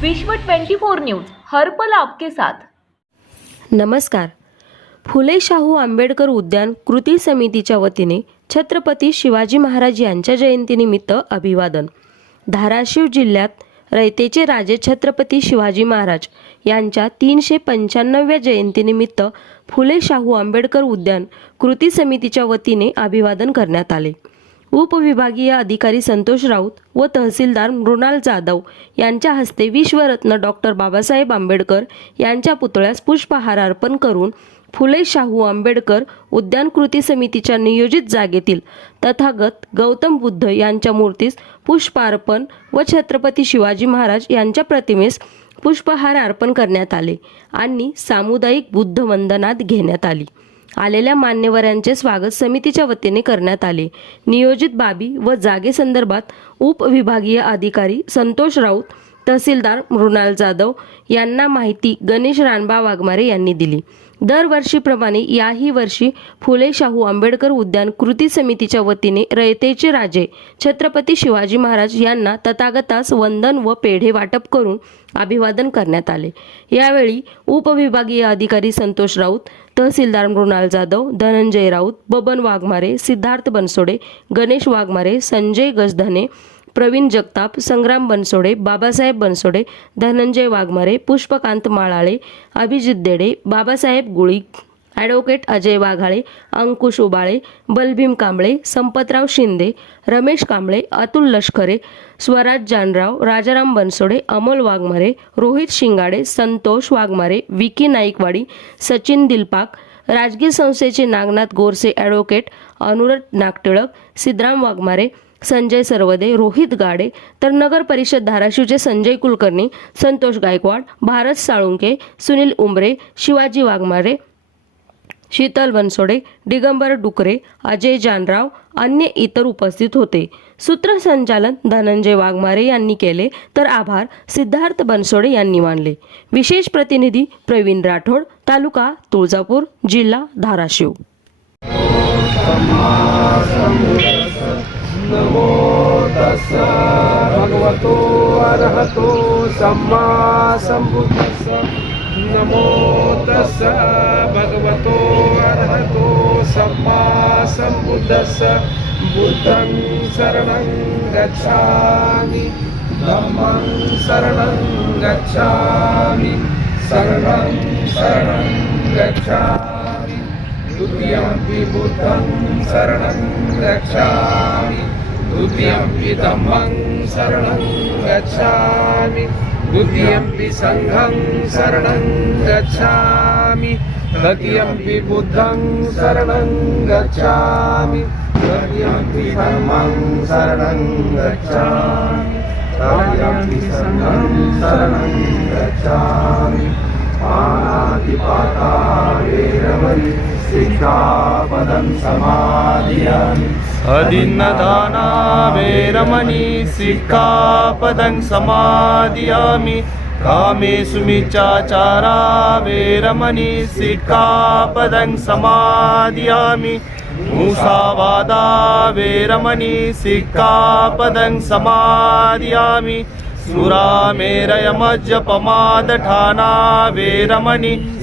विश्व 24 न्यूज हर्पल आपके साथ. नमस्कार. फुले शाहू आंबेडकर उद्यान कृती समितीच्या वतीने छत्रपती शिवाजी महाराज यांच्या जयंतीनिमित्त अभिवादन. धाराशिव जिल्ह्यात रयतेचे राजे छत्रपती शिवाजी महाराज यांच्या तीनशे पंच्याण्णव्या जयंतीनिमित्त फुले शाहू आंबेडकर उद्यान कृती समितीच्या वतीने अभिवादन करण्यात आले. उपविभागीय अधिकारी संतोष राऊत व तहसीलदार मृणाल जाधव यांच्या हस्ते विश्वरत्न डॉक्टर बाबासाहेब आंबेडकर यांच्या पुतळ्यास पुष्पहार अर्पण करून फुले शाहू आंबेडकर उद्यान कृती समितीच्या नियोजित जागेतील तथागत गौतम बुद्ध यांच्या मूर्तीस पुष्पार्पण व छत्रपती शिवाजी महाराज यांच्या प्रतिमेस पुष्पहार अर्पण करण्यात आले आणि सामुदायिक बुद्ध वंदनात घेण्यात आली. आलेल्या मान्यवरांचे स्वागत समितीच्या वतीने करण्यात आले. नियोजित बाबी व जागेसंदर्भात उपविभागीय अधिकारी संतोष राऊत तहसीलदार मृणाल जाधव यांना माहिती गणेश रानबा वाघमारे यांनी दिली. दरवर्षीप्रमाणे याही वर्षी फुले शाहू आंबेडकर उद्यान कृती समितीच्या वतीने रयतेचे राजे छत्रपती शिवाजी महाराज यांना तथागतास वंदन व पेढे वाटप करून अभिवादन करण्यात आले. यावेळी उपविभागीय अधिकारी संतोष राऊत तहसीलदार मृणाल जाधव धनंजय राऊत बबन वाघमारे सिद्धार्थ बनसोडे गणेश वाघमारे संजय गजधने प्रवीण जगताप संग्राम बनसोडे बाबासाहेब बनसोडे धनंजय वाघमारे पुष्पकांत माळाळे अभिजित देडे बाबासाहेब गुळी ॲडव्होकेट अजय वाघाळे अंकुश उबाळे बलभीम कांबळे संपतराव शिंदे रमेश कांबळे अतुल लष्करे स्वराज जानराव राजाराम बनसोडे अमोल वाघमारे रोहित शिंगाडे संतोष वाघमारे विकी नाईकवाडी सचिन दिलपाक राजगीर संस्थेचे नागनाथ गोरसे ॲडव्होकेट अनुरत नागटिळक सिद्धराम वाघमारे संजय सरवदे रोहित गाडे तर नगर परिषद धाराशिवचे संजय कुलकर्णी संतोष गायकवाड भारत साळुंके सुनील उमरे शिवाजी वाघमारे शीतल बनसोडे दिगंबर डुकरे अजय जानराव अन्य इतर उपस्थित होते. सूत्रसंचालन धनंजय वाघमारे यांनी केले तर आभार सिद्धार्थ बनसोडे यांनी मानले. विशेष प्रतिनिधी प्रवीण राठोड तालुका तुळजापूर जिल्हा धाराशिव. තස්ස භගවතු අරහතු සම්මා සම්බුද්දස්ස නමෝ තස්ස භගවතු අරහතු සම්මා සම්බුද්දස්ස බුද්ධං සරණං ගච්ඡාමි ධම්මං සරණං ගච්ඡාමි සරණං සරණං ගච්ඡාමි ဒုတိယံ විබුද්ධං සරණං ගච්ඡාමි द्वितीयमपि धम्मं शरणं गच्छामि द्वितीयमपि सङ्घं शरणं गच्छामि तृतीयमपि बुद्धं शरणं गच्छामि तृतीयमपि धर्मं शरणं गच्छामि तृतीयमपि सङ्घं शरणं गच्छामि पाणातिपाता वेरमणि शिक्षापदं समाधियामि। अदिन्नदाना वेरमणि सिक्खापदं समादियामि कामेषु मिच्छाचारा वेरमणि सिक्खापदं समाधियामि। मुसावादा वेरमणि सिक्खापदं समादियामि सुरामेरयमज्जपमादठाना वेरमणि